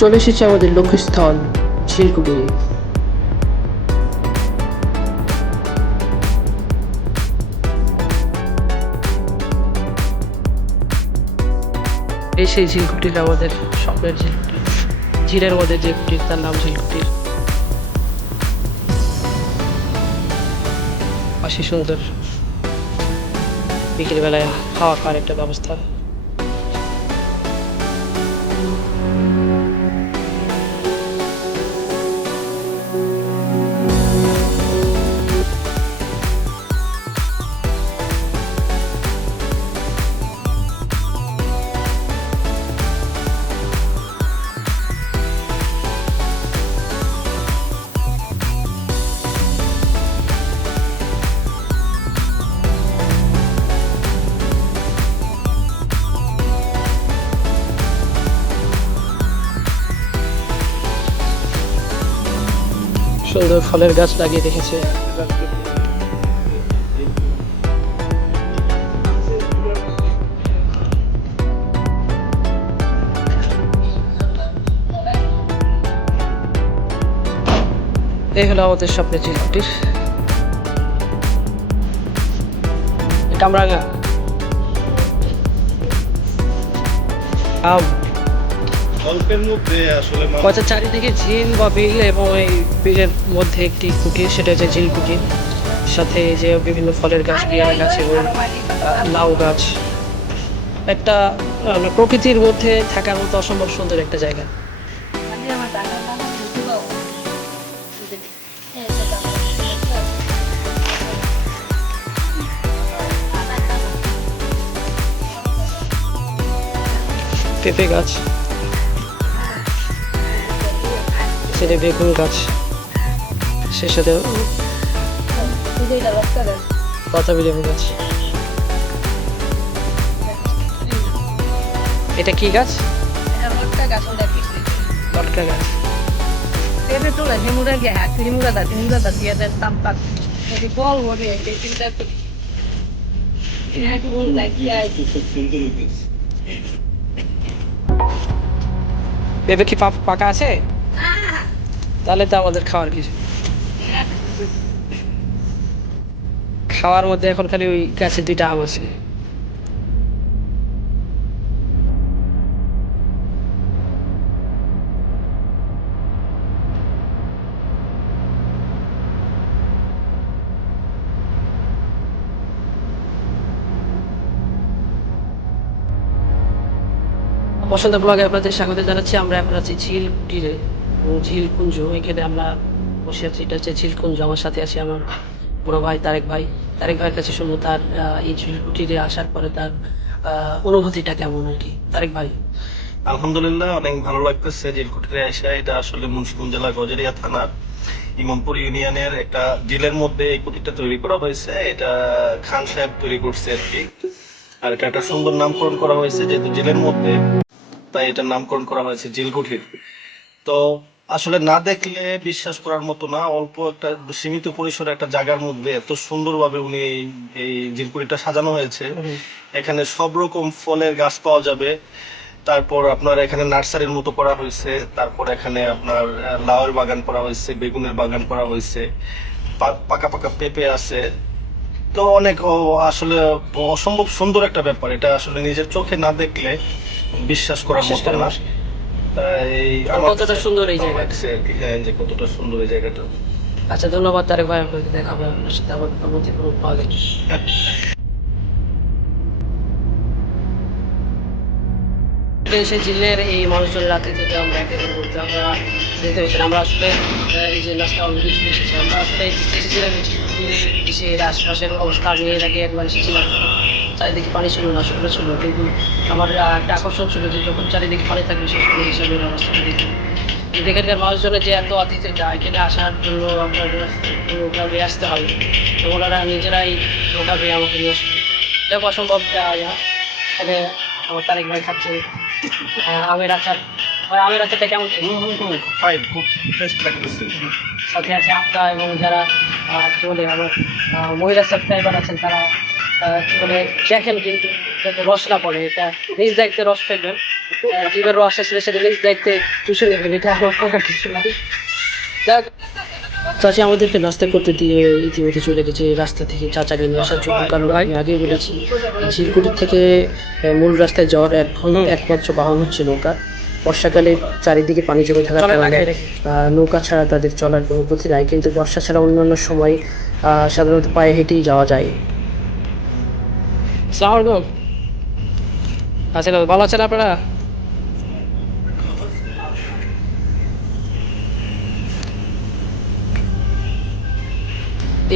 চলে এসেছে আমাদের লক্ষ্যস্থল ঝিলকুটি। এই সেই ঝিলকুটির আমাদের স্বপ্নের ঝিলকুটি, ঝিলের মধ্যে যে কুটির তার নাম ঝিলকুটির। পাশে সুন্দর বিকেলবেলায় খাওয়া খাওয়ার একটা ব্যবস্থা। সুন্দর ফলের গাছ লাগিয়ে রেখেছে। এই হলো আমাদের স্বপ্নের ঝিলকুটির কামরাঙ্গা গল্পের মধ্যে আসলে আচ্ছা, চারিদিকে ঝিল বা বিল এবং এই বিলের মধ্যে একটি কুটির, সেটা হচ্ছে ঝিল কুটির। সাথে যে বিভিন্ন ফলের গাছ, পেয়ারা গাছ এবং লাউ গাছ, একটা প্রকৃতির মধ্যে থাকার মতো অসম্ভব সুন্দর একটা জায়গা। পেঁপে গাছ, সেটা বেগুন গাছ, সে সাথে বাতাবি লেবু গাছ। এটা কি গাছ? লটকা গাছ। পেঁপে কি পাকা আছে? তাহলে তো আমাদের খাওয়ার কিছু, খাওয়ার মধ্যে এখন খালি ওই গাছে দুইটা আম আছে। বসন্ত ব্লগে আপনাদের স্বাগত জানাচ্ছি। আমরা এখন আছি ঝিলকুটিরে, ঝিলকুঞ্জ। এখানে আমরা বসে আছি, এটা হচ্ছে ঝিলকুঞ্জ। আমার সাথে আছি আমার বড় ভাই তারেক ভাই। তারেক ভাইয়ের কাছে শুনবো তার এই ঝিলকুটিরে আসার পরে তার অনুভূতিটা কেমন আর কি। তারেক ভাই। আলহামদুলিল্লাহ, অনেক ভালো লাগতেছে ঝিলকুটিতে এসে। এটা আসলে মুন্সিগঞ্জ জেলা গজারিয়া থানার ইমামপুর ইউনিয়নের একটা জেলের মধ্যে এই কুটিরটা তৈরি করা হয়েছে। এটা খান সাহেব তৈরি করছে আর কি। আর এটা একটা সুন্দর নামকরণ করা হয়েছে, যেহেতু জেলের মধ্যে, তাই এটার নামকরণ করা হয়েছে ঝিলকুটির। তো আসলে না দেখলে বিশ্বাস করার মতো না, অল্প একটা সীমিত পরিসরে একটা জায়গার মধ্যে এত সুন্দরভাবে উনি এই ঝিলকুটিটা সাজানো হয়েছে। এখানে সব রকম ফলের গাছ পাওয়া যাবে। তারপর আপনার এখানে নার্সারির মতো করা হয়েছে। তারপর এখানে আপনার লাউয়ের বাগান করা হয়েছে, বেগুনের বাগান করা হয়েছে, পাকা পাকা পেঁপে আছে। তো অনেক আসলে অসম্ভব সুন্দর একটা ব্যাপার। এটা আসলে নিজের চোখে না দেখলে বিশ্বাস করার মতো না। তাই কতটা সুন্দর এই জায়গা। লাগছে আর কি, হ্যাঁ, যে কতটা সুন্দর এই জায়গাটা। আচ্ছা, ধন্যবাদ তারেক ভাই, আপনাকে দেখাবো আপনার সাথে আমার অনুভূতি পাওয়া যায়। সে জিলের এই মানুষজন রাতে থেকে আমরা একেবারে বলতে আমরা যেতে হয়েছিল। আমরা আসলে এই যে নাস্তা অলরেডি চলে এসেছি। আমরা আসলে এসেছিলাম দেশের আশপাশের অবস্থা নিয়ে এর আগে একবার এসেছিলাম। চারিদিকে পানি ছিল না, শুকনো ছিল, কিন্তু আমার একটা আকর্ষণ ছিল যে যখন চারিদিকে পানি থাকবে সেই সময় হিসাবের অবস্থাটা দেখি। এখানকার মানুষজনের যে এত আতিথ্যতা, এখানে আসার জন্য আপনার নৌকা আসতে হবে, তো ওনারা নিজেরাই নৌকা পেয়ে আমাকে নিয়ে আসবে। এটা অসম্ভব। এখানে আমার তারেক ভাই খাচ্ছে আমের আচার। ভাই, আমের আচারটা কেমন? ফাইন, খুব ফ্রেশ লাগতেছে। সাথে আছে আমটা এবং যারা কি বলে আমার মহিলা সাবস্ক্রাইবার আছেন, তারা মানে দেখেন কিন্তু যাতে রস না পড়ে, এটা নিজ দায়িত্বে রস ফেলবেন, জীবের রস আসলে সেটা নিজ দায়িত্বে চুষে নেবেন, এটা আমার করার কিছু না। যাক, চাচি আমাদেরকে নাস্তা করতে দিয়ে ইতিমধ্যে চলে গেছে রাস্তা থেকে চাচাকে নিয়ে আসার জন্য, কারণ আমি আগেই বলেছি ঝিলকুটির থেকে মূল রাস্তায় যাওয়ার একমাত্র বাহন হচ্ছে নৌকা। বর্ষাকালে চারিদিকে পানি জমে থাকার কারণে নৌকা ছাড়া তাদের চলার কোনো গতি নাই, কিন্তু বর্ষা ছাড়া অন্যান্য সময় সাধারণত পায়ে হেঁটেই যাওয়া যায়। সালাম আলাইকুম। আচ্ছা, ভালো আছেন আপনারা?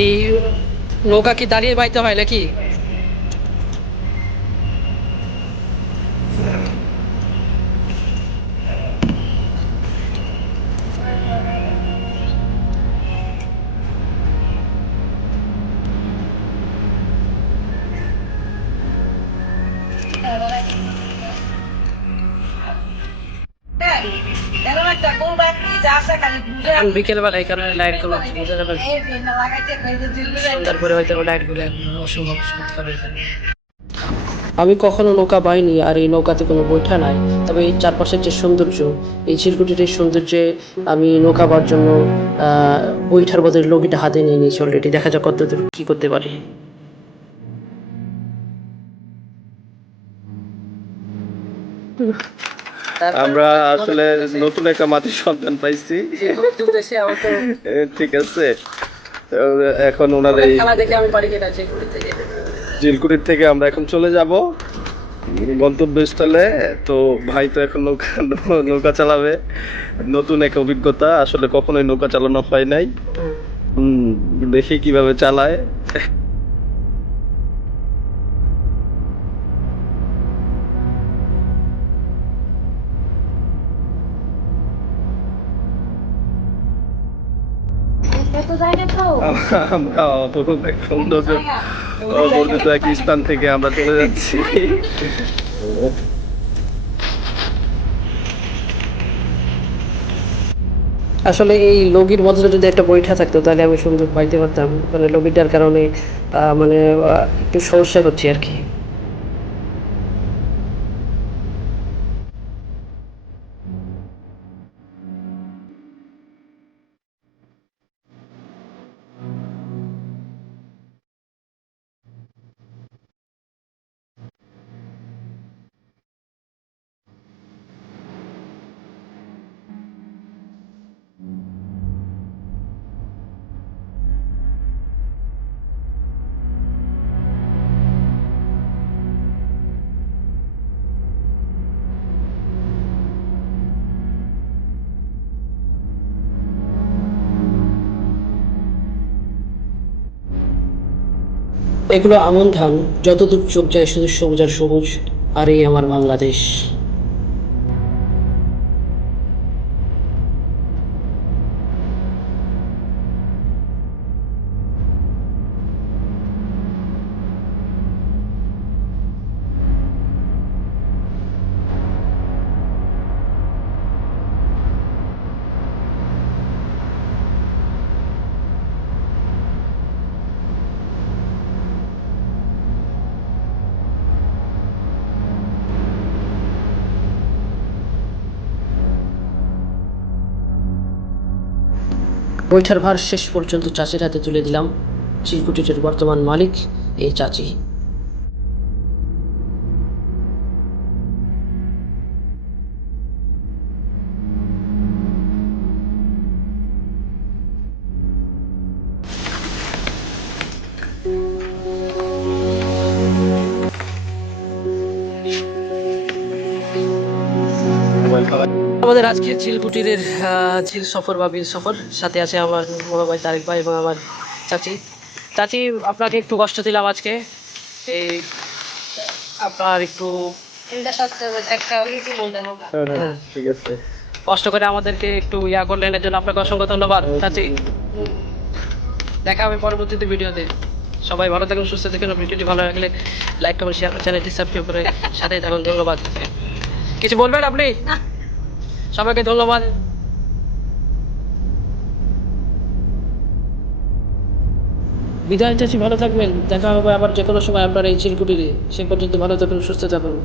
এই নৌকা কি দাঁড়িয়ে বাইতে হয় নাকি? বিকেল বেলা এই কারণে লাইট গুলো বোঝা যাবে, সন্ধ্যার পরে হয়তো লাইট গুলো অসম্ভব চমৎকার হয়ে যাবে। আমি কখনো নৌকা বাইনি, আর এই নৌকাতে কোনো বৈঠা নাই, তবে এই চারপাশের যে সৌন্দর্য, এই ঝিলকুটির এই সৌন্দর্যে আমি নৌকা বার জন্য বৈঠার বদলে লগিটা হাতে নিয়ে নিয়েছি অলরেডি। দেখা যাক কতদূর কি করতে পারি। আমরা আসলে নতুন একটা মাটির সন্ধান পাইছি। ঠিক আছে, তো এখন ওনার এই জিলকুটির থেকে আমরা এখন চলে যাব গন্তব্যস্থলে। তো ভাই তো এখন নৌকা চালাবে, নতুন এক অভিজ্ঞতা, আসলে কখনোই নৌকা চালানো হয় নাই। দেখি কিভাবে চালায়। আমরা অপরূপ এক সৌন্দর্য বর্ধিত এক স্থান থেকে আমরা চলে যাচ্ছি। আসলে এই লগির বদলে যদি একটা বৈঠা থাকতো তাহলে আমি সুন্দর পাইতে পারতাম, মানে লগিটার কারণে মানে একটু সমস্যা করছি আর কি। এগুলো আমন ধান, যতদূর চোখ যায় শুধু সবুজ আর সবুজ, আর এই আমার বাংলাদেশ। বৈঠার ভার শেষ পর্যন্ত চাচির হাতে তুলে দিলাম। চিরকুটির বর্তমান মালিক এই চাচি। আমাদের আজকের ঝিলকুটিরের ঝিল সফর বা বিল সফর, সাথে আছে আমার বড় ভাই তারেক ভাই এবং আমার চাচি। চাচি, আপনাকে একটু কষ্ট দিলাম আজকে, এই আপনার একটু ঠিক আছে, কষ্ট করে আমাদেরকে একটু ইয়া করলেন, এর জন্য আপনাকে অসংখ্য ধন্যবাদ চাচি। দেখা হবে পরবর্তীতে ভিডিওতে। সবাই ভালো থাকুন, সুস্থ থাকুন। ভিডিওটি ভালো লাগলে লাইক করুন, শেয়ার করুন, চ্যানেলটি সাবস্ক্রাইব করে সাথেই থাকুন। ধন্যবাদ। কিছু বলবেন আপনি? সবাইকে ধন্যবাদ। বিদায় চাচ্ছি, ভালো থাকবেন, দেখা হবে আবার যে কোনো সময় আপনার এই চিরকুটিরে। সে পর্যন্ত ভালো থাকুন, সুস্থ থাকুন।